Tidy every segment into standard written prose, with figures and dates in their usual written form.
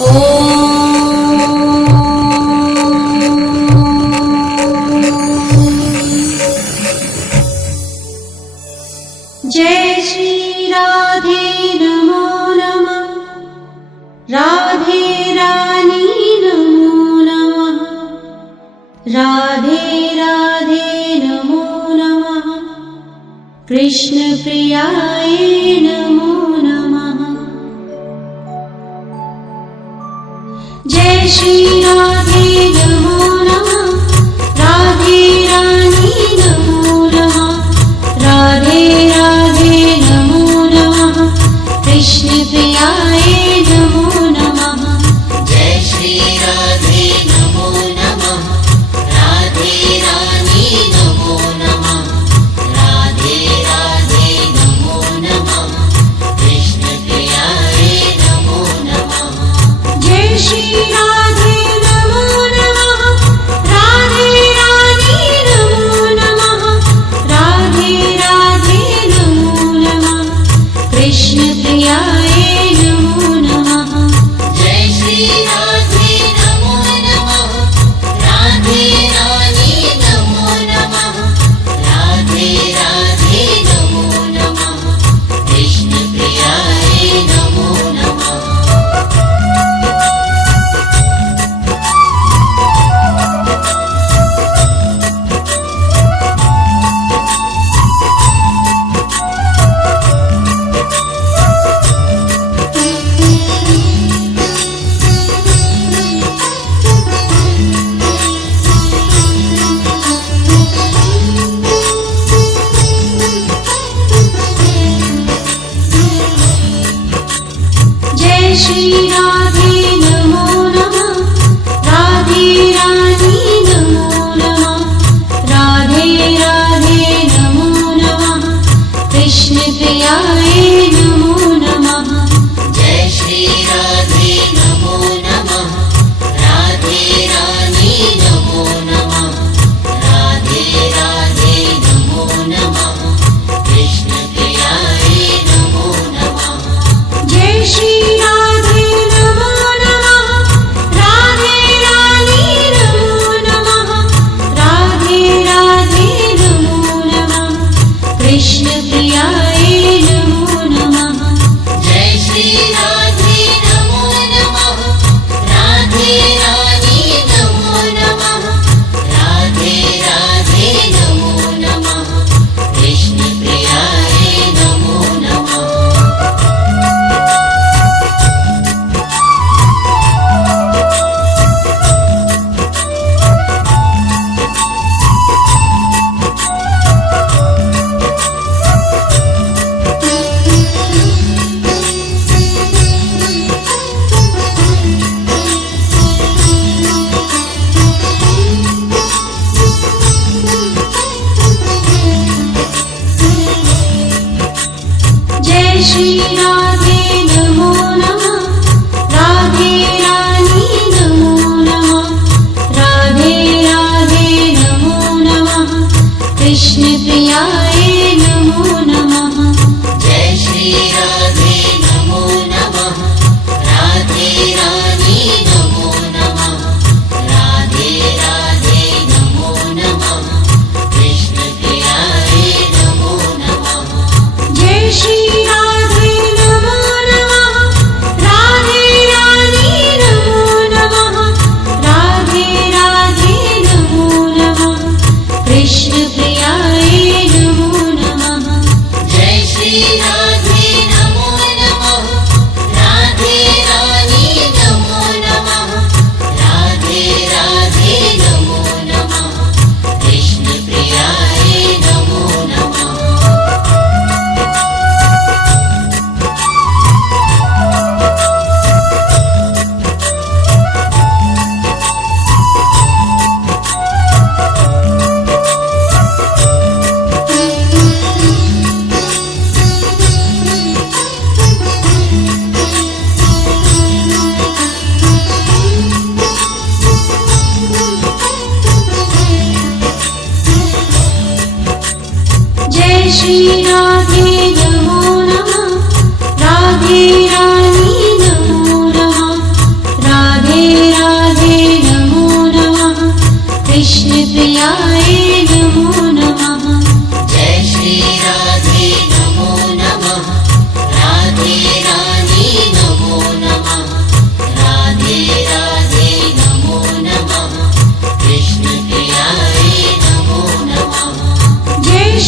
जय श्री राधे नमो नमः। राधे रानी नमो नमः। राधे राधे नमो नमः। कृष्ण प्रियाय नमो नमः। जय श्री राधे नमो नमः। राधे रानी नमो नमः। राधे राधे नमो नमः। कृष्ण प्रियाय नमो नमः। जय श्री राधे नमो नमः। राधे रानी नमो नमः। राधे राधे नमो नमः। कृष्ण प्रियाय नमो नमः। जय श्री राधे नमो नमः। राधे रानी नमो नमः। राधे राधे नमो नमः। कृष्ण प्रियाय नमो नमः। जय श्री राधे नमो नमः। राधे रानी नमो नमः। राधे राधे नमो नमः। कृष्ण प्रियाय नमो नमः। जय श्री राधे नमो नमः। राधे रानी नमो नमः। राधे राधे नमो नमः। कृष्ण प्रियाय नमो नमः। जय श्री राधे नमो नमः। राधे रानी नमो नमः। राधे राधे नमो नमः। कृष्ण प्रियाय नमो नमः। जय श्री राधे नमो नमः। राधे रानी नमो नमः। राधे राधे नमो नमः। कृष्ण प्रियाय नमो नमः। जय श्री राधे नमो नमः। राधे रानी नमो नमः। राधे राधे नमो नमः। कृष्ण प्रियाय नमो नमः। जय श्री राधे नमो नमः। राधे रानी नमो नमः। राधे राधे नमो नमः। कृष्ण प्रियाय नमो नमः। जय श्री राधे नमो नमः। राधे रानी नमो नमः। राधे राधे नमो नमः। कृष्ण प्रियाय नमो नमः। जय श्री राधे नमो नमः। राधे रानी नमो नमः। राधे राधे नमो नमः। कृष्ण प्रियाय नमो नमः। जय श्री राधे नमो नमः। राधे रानी नमो नमः। राधे राधे नमो नमः। कृष्ण प्रियाय नमो नमः। जय श्री राधे नमो नमः। राधे रानी नमो नमः।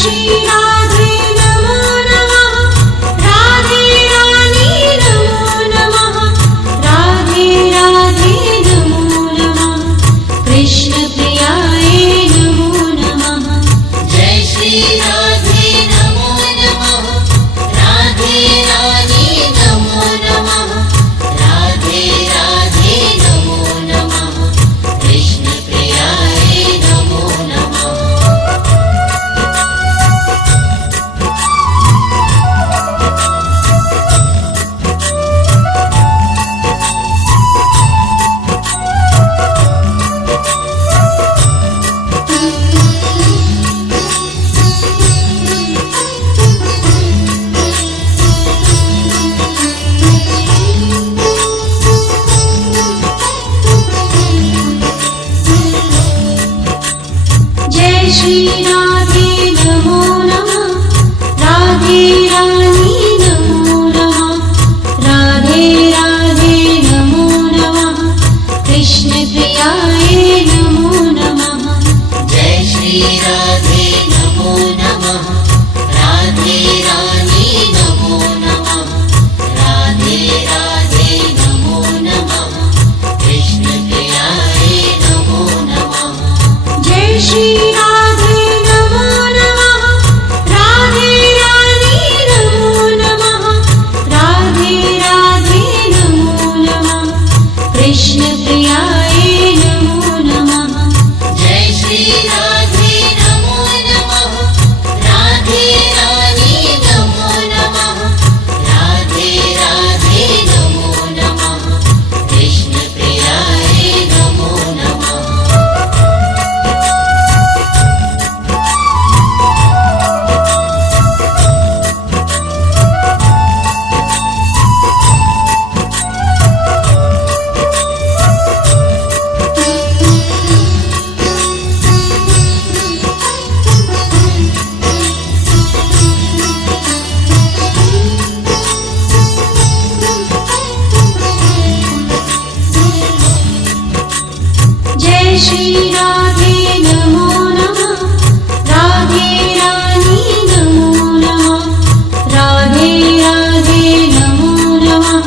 श्री राधे नमो नमः राधे रानी नमो नमः राधे राधे नमो नमः कृष्ण प्रियाय नमो नमः जय श्री राधे नमो नमः राधे रानी नमो नमः राधे राधे नमो नमः कृष्ण प्रियाय नमो नमः जय श्री राधे नमो नमः राधे रानी नमो नमः राधे राधे नमो नमः कृष्ण प्रियाय नमो नमः जय श्री राधे नमो नमः राधे रानी नमो नमः राधे राधे नमो नमः कृष्ण प्रियाय नमो नमः जय श्री राधे नमो नमः राधे रानी नमो नमः राधे राधे नमो नमः कृष्ण प्रियाय नमो नमः जय श्री राधे नमो नमः राधे रानी नमो नमः राधे राधे नमो नमः कृष्ण प्रियाय नमो नमः जय श्री राधे नमो नमः राधे रानी नमो नमः राधे राधे नमो नमः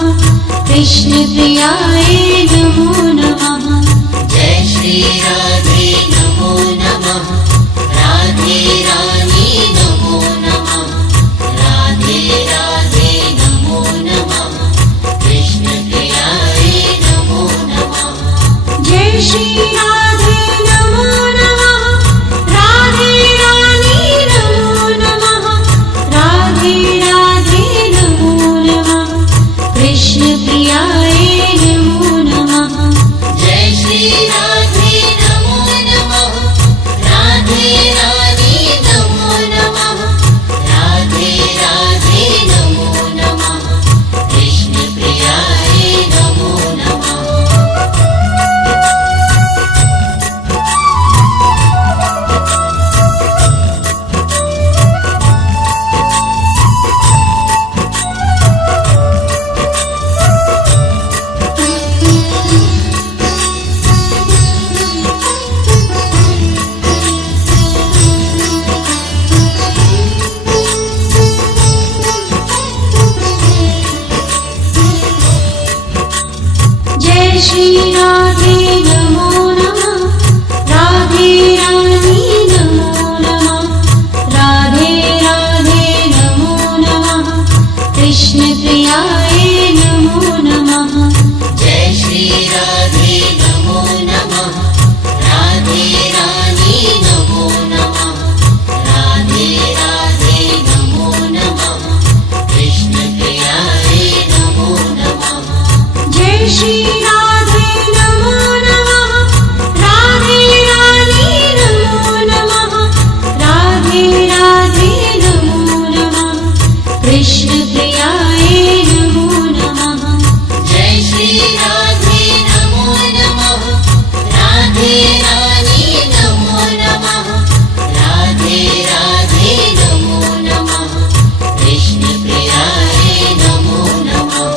कृष्ण प्रियाय नमो नमः जय श्री राधे नमो नमः राधे रानी नमो नमः राधे राधे नमो नमः कृष्ण प्रियाय नमो नमः जय श्री राधे नमो नमः राधे रानी नमो नमः राधे राधे नमो नमः कृष्ण प्रियाय नमो नमः जय श्री राधे नमो नमः राधे रानी नमो नमः राधे राधे नमो नमः कृष्ण प्रियाय नमो नमः जय श्री राधे नमो नमः राधे रानी नमो नमः राधे राधे नमो नमः कृष्ण प्रियाय नमो नमः जय श्री राधे नमो नमः राधे रानी नमो नमः राधे राधे नमो नमः कृष्ण प्रियाय नमो नमः जय श्री राधे नमो नमः राधे रानी नमो नमः राधे राधे नमो नमः कृष्ण प्रियाय नमो नमः जय श्री राधे नमो नमः राधे रानी नमो नमः राधे राधे नमो नमः कृष्ण प्रियाय नमो नमः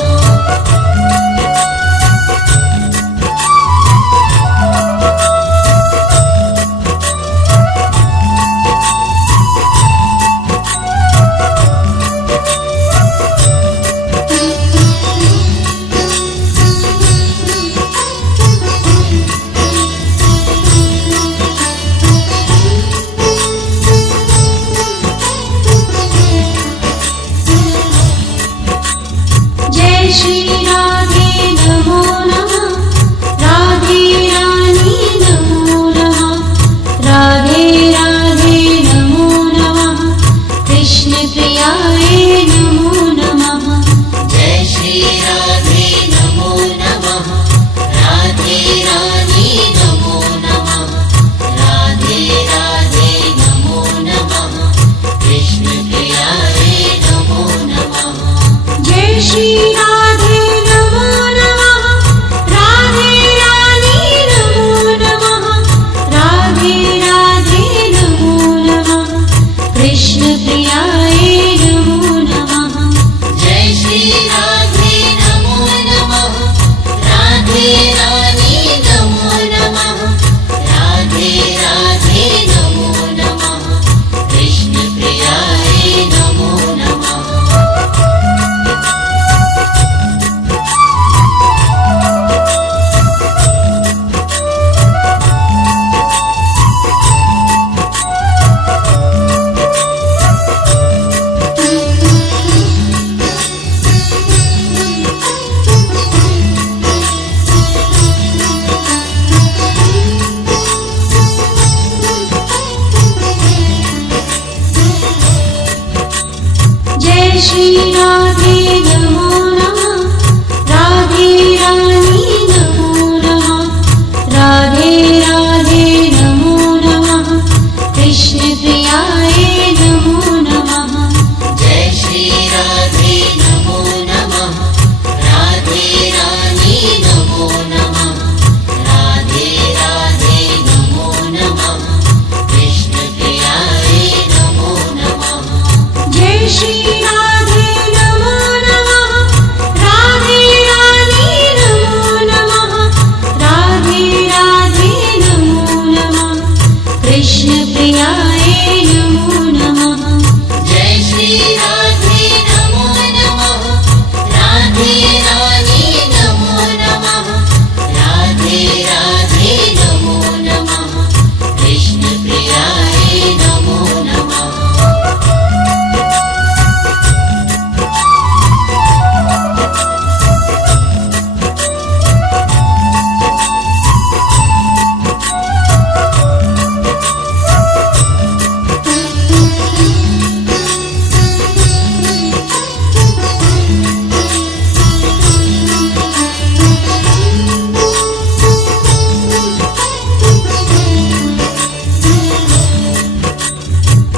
प्रियाय नमो नमः। जय श्री राधे नमो नमः। राधे रानी नमो नमः। राधे राधे नमो नमः। कृष्ण प्रियाय नमो नमः। जय श्री राधे नमो नमः। राधे रानी नमो नमः। राधे राधे नमो नमः। कृष्ण प्रियाय नमो नमः। जय श्री राधे नमो नमः। राधे रानी नमो नमः। राधे राधे नमो नमः। कृष्ण प्रियाय नमो नमः।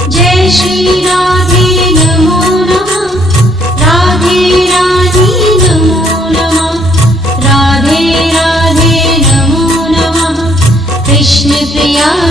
जय श्री राधे नमो नमः। राधे रानी नमो नमः। राधे राधे नमो नमः। कृष्ण प्रियाय